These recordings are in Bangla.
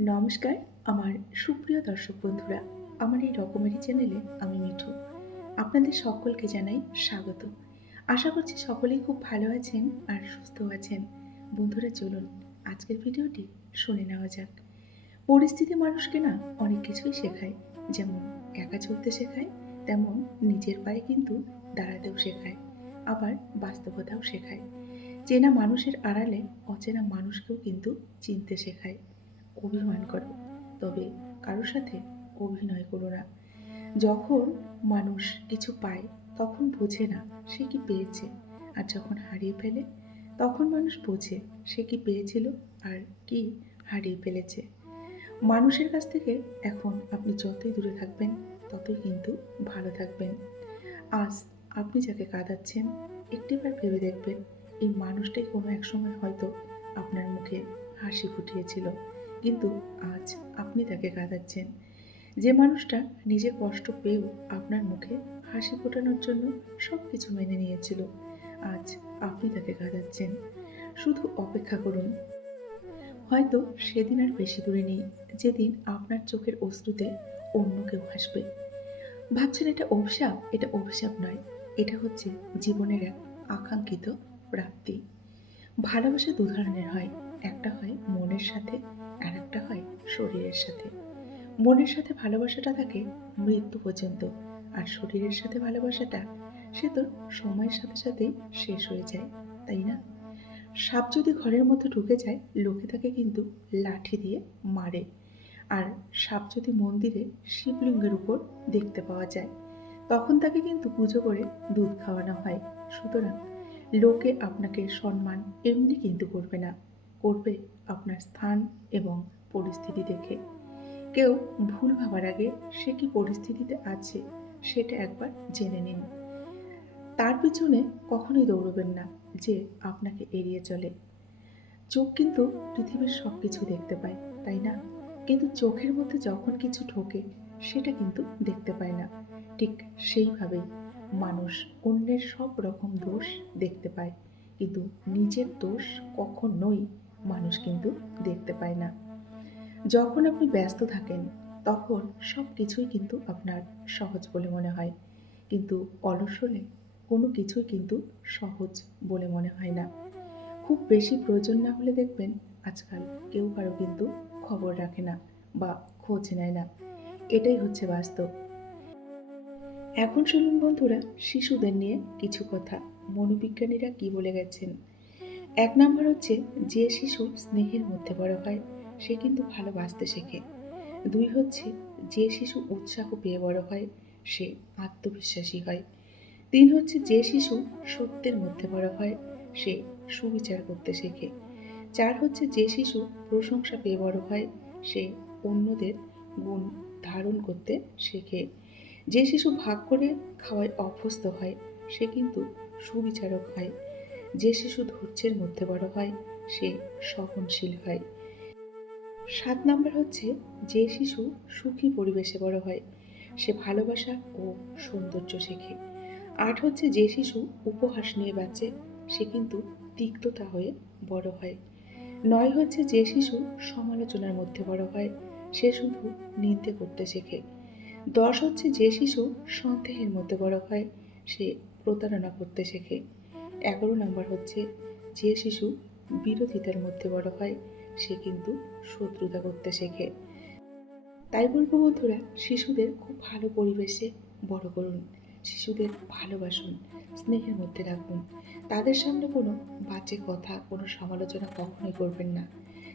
নমস্কার, আমার সুপ্রিয় দর্শক বন্ধুরা, আমার এই রকমেরই চ্যানেলে আমি মিঠু। আপনাদের সকলকে জানাই স্বাগত। আশা করছি সকলেই খুব ভালো আছেন আর সুস্থ আছেন। বন্ধুরা, চলুন আজকের ভিডিওটি শুনে নেওয়া যাক। পরিস্থিতি মানুষকে না অনেক কিছুই শেখায়। যেমন একা চলতে শেখায়, তেমন নিজের পায়ে কিন্তু দাঁড়াতেও শেখায়। আবার বাস্তবতাও শেখায়। চেনা মানুষের আড়ালে অচেনা মানুষকেও কিন্তু চিনতে শেখায়। অভিমান করো। তবে কারোর সাথে অভিনয় করো না। যখন মানুষ কিছু পায়, তখন বোঝে না সে কি পেয়েছে। আর যখন হারিয়ে ফেলে, তখন মানুষ বোঝে সে কি পেয়েছিল আর কি হারিয়ে ফেলেছে। মানুষের কাছ থেকে এখন আপনি যতই দূরে থাকবেন, ততই কিন্তু ভালো থাকবেন। আজ আপনি যাকে কাঁদাচ্ছেন একটিবার ভেবে দেখবেন, এই মানুষটাই কোনো এক সময় হয়তো আপনার মুখে হাসি ফুটিয়েছিল। কিন্তু আজ আপনি তাকে কাঁদাচ্ছেন। যে মানুষটা নিজে কষ্ট পেয়েও আপনার মুখে হাসি ফোটানোর জন্য সব কিছু মেনে নিয়েছিল, আজ আপনি তাকে কাঁদাচ্ছেন। শুধু অপেক্ষা করুন। হয়তো সেদিন আর বেশি দূরে নেই, যেদিন আপনার চোখের অশ্রুতে অন্য কেউ হাসবে। ভাবছেন এটা অভিশাপ? এটা অভিশাপ নয়। এটা হচ্ছে জীবনের এক আকাঙ্ক্ষিত প্রাপ্তি। ভালোবাসা দু ধরনের হয়। একটা হয় মনের সাথে আর একটা হয় শরীরের সাথে। মনের সাথে ভালোবাসাটা থাকে মৃত্যু পর্যন্ত। আর শরীরের সাথে ভালোবাসাটা, সে তো সময়ের সাথে সাথেই শেষ হয়ে যায়, তাই না? সাপ যদি ঘরের মধ্যে ঢুকে যায়, লোকে তাকে কিন্তু লাঠি দিয়ে মারে। আর সাপ যদি মন্দিরে শিবলিঙ্গের উপর দেখতে পাওয়া যায়, তখন তাকে কিন্তু পুজো করে দুধ খাওয়ানো হয়। সুতরাং লোকে আপনাকে সম্মান এমনি কিন্তু করবে না। করবে আপনার স্থান এবং পরিস্থিতি দেখে। কেউ ভুল ভাবার আগে সে কি পরিস্থিতিতে আছে সেটা একবার জেনে নিন। তার পিছনে কখনোই দৌড়বেন না যে আপনাকে এড়িয়ে চলে। চোখ কিন্তু পৃথিবীর সব কিছু দেখতে পায়, তাই না? কিন্তু চোখের মধ্যে যখন কিছু ঢোকে, সেটা কিন্তু দেখতে পায় না। ঠিক সেইভাবেই মানুষ অন্যের সব রকম দোষ দেখতে পায়। কিন্তু নিজের দোষ কখনোই মানুষ কিন্তু দেখতে পায় না। যখন আপনি ব্যস্ত থাকেন, তখন সব কিছুই কিন্তু আপনার সহজ বলে মনে হয়। কিন্তু অলস হলে কোনো কিছুই কিন্তু সহজ বলে মনে হয় না। খুব বেশি প্রয়োজন না হলে দেখবেন, আজকাল কেউ কারও কিন্তু খবর রাখে না বা খোঁজ নেয় না। এটাই হচ্ছে বাস্তব। এখন শুনুন বন্ধুরা, শিশুদের নিয়ে কিছু কথা। মনোবিজ্ঞানীরা কি বলে গেছেন? এক নম্বর হচ্ছে যে শিশু স্নেহের মধ্যে বড় হয়, সে কিন্তু ভালোবাসতে শেখে। দুই হচ্ছে যে শিশু উৎসাহ পেয়ে বড় হয়, সে আত্মবিশ্বাসী হয়। তিন হচ্ছে যে শিশু সত্যের মধ্যে বড় হয়, সে সুবিচার করতে শেখে। চার হচ্ছে যে শিশু প্রশংসা পেয়ে বড় হয়, সে অন্যদের গুণ ধারণ করতে শেখে। যে শিশু ভাগ করে খাওয়ায় অভ্যস্ত হয়, সে কিন্তু সুবিচারক হয়। যে শিশু ধৈর্যের মধ্যে বড় হয়, সে সহনশীল হয়। সাত নম্বর হচ্ছে যে শিশু সুখী পরিবেশে বড় হয়, সে ভালোবাসা ও সৌন্দর্য শেখে। আট হচ্ছে যে শিশু উপহাস নিয়ে বাঁচে, সে কিন্তু তিক্ততা হয়ে বড় হয়। নয় হচ্ছে যে শিশু সমালোচনার মধ্যে বড় হয়, সে শুধু নিন্দে করতে শেখে। দশ হচ্ছে যে শিশু সন্দেহের মধ্যে বড় হয়, সে প্রতারণা করতে শেখে। এগারো নম্বর হচ্ছে, যে শিশু বিরোধিতার মধ্যে বড় হয়, সে কিন্তু শত্রুতা করতে শেখে। তাই বলব বন্ধুরা, শিশুদের খুব ভালো পরিবেশে বড় করুন, শিশুদের ভালোবাসুন, স্নেহের মধ্যে রাখুন। তাদের সামনে কোনো বাজে কথা, কোনো সমালোচনা কখনোই করবেন না।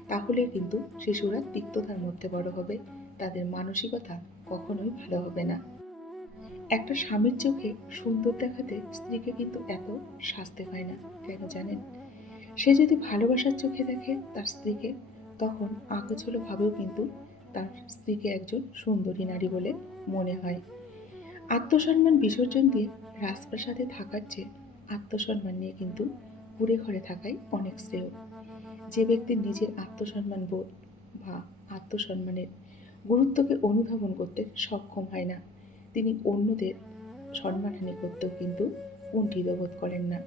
তাহলে কিন্তু শিশুরা তিক্ততার মধ্যে বড় হবে, তাদের মানসিকতা কখনোই ভালো হবে না। একটা স্বামীর চোখে সুন্দর দেখাতে স্ত্রীকে কিন্তু এত শাস্তি হয় না, কেন জানেন? সে যদি ভালোবাসার চোখে দেখে তার স্ত্রীকে, তখন আগোছলো ভাবেও কিন্তু তার স্ত্রীকে একজন সুন্দরী নারী বলে মনে হয়। আত্মসম্মান বিসর্জন দিয়ে রাজপ্রাসাদে থাকার চেয়ে আত্মসম্মান নিয়ে কিন্তু ঘুরে ঘরে থাকাই অনেক শ্রেয়। যে ব্যক্তির নিজের আত্মসম্মান বোধ বা আত্মসম্মানের গুরুত্বকে অনুধাবন করতে সক্ষম হয় না তিনি অন্যদের সম্মানহানি করতেও কিন্তু কুণ্ঠিত বোধ করেন না।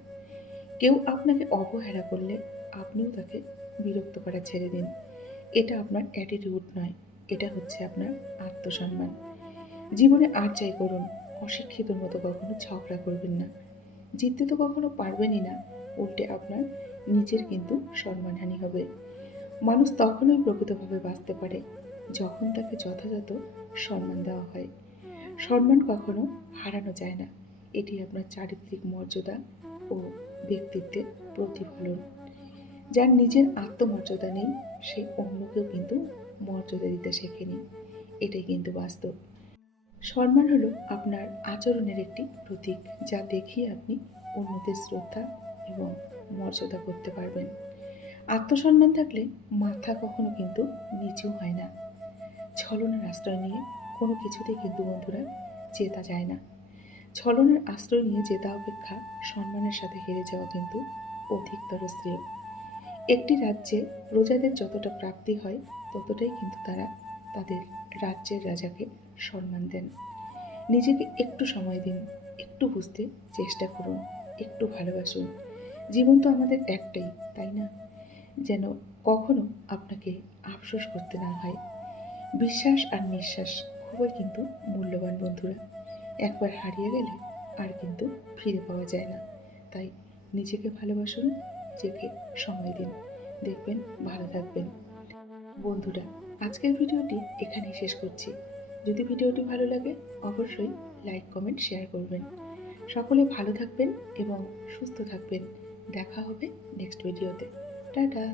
কেউ আপনাকে অবহেলা করলে আপনিও তাকে বিরক্ত করা ছেড়ে দিন। এটা আপনার অ্যাটিটিউড নয়, এটা হচ্ছে আপনার আত্মসম্মান। জীবনে আর যাই করুন, অশিক্ষিতর মতো কখনো ঝগড়া করবেন না। জিততে তো কখনো পারবেনই না, উল্টে আপনার নিজের কিন্তু সম্মানহানি হবে। মানুষ তখনই প্রকৃতভাবে বাঁচতে পারে, যখন তাকে যথাযথ সম্মান দেওয়া হয়। সম্মান কখনো হারানো যায় না। এটি আপনার চারিত্রিক মর্যাদা ও ব্যক্তিত্বের প্রতিফলন। যার নিজের আত্মমর্যাদা নেই সেই অন্যকেও কিন্তু মর্যাদা দিতে শেখেনি। এটাই কিন্তু বাস্তব। সম্মান হলো আপনার আচরণের একটি প্রতীক, যা দেখিয়ে আপনি অন্যদের শ্রদ্ধা এবং মর্যাদা করতে পারবেন। আত্মসম্মান থাকলে মাথা কখনো কিন্তু নিচু হয় না। ছলনার আশ্রয় নিয়ে কোনো কিছুতেই কিন্তু বন্ধুরা জেতা যায় না। ছলনার আশ্রয় নিয়ে জেতা অপেক্ষা সম্মানের সাথে হেরে যাওয়া কিন্তু অধিকতর শ্রেয়। একটি রাজ্যে প্রজাদের যতটা প্রাপ্তি হয়, ততটাই কিন্তু তারা তাদের রাজ্যের রাজাকে সম্মান দেন। নিজেকে একটু সময় দিন, একটু বুঝতে চেষ্টা করুন, একটু ভালোবাসুন। জীবন তো আমাদের একটাই, তাই না? যেন কখনো আপনাকে আফসোস করতে না হয়। বিশ্বাস আর নিঃশ্বাস খুবই কিন্তু মূল্যবান বন্ধুরা, একবার হারিয়ে গেলে আর কিন্তু ফিরে পাওয়া যায় না। তাই নিজেকে ভালোবাসুন, নিজেকে সময় দিন। দেখবেন, ভালো থাকবেন। বন্ধুরা, আজকের ভিডিওটি এখানেই শেষ করছি। যদি ভিডিওটি ভালো লাগে, অবশ্যই লাইক, কমেন্ট, শেয়ার করবেন। সকলে ভালো থাকবেন এবং সুস্থ থাকবেন। দেখা হবে নেক্সট ভিডিওতে। টাটা!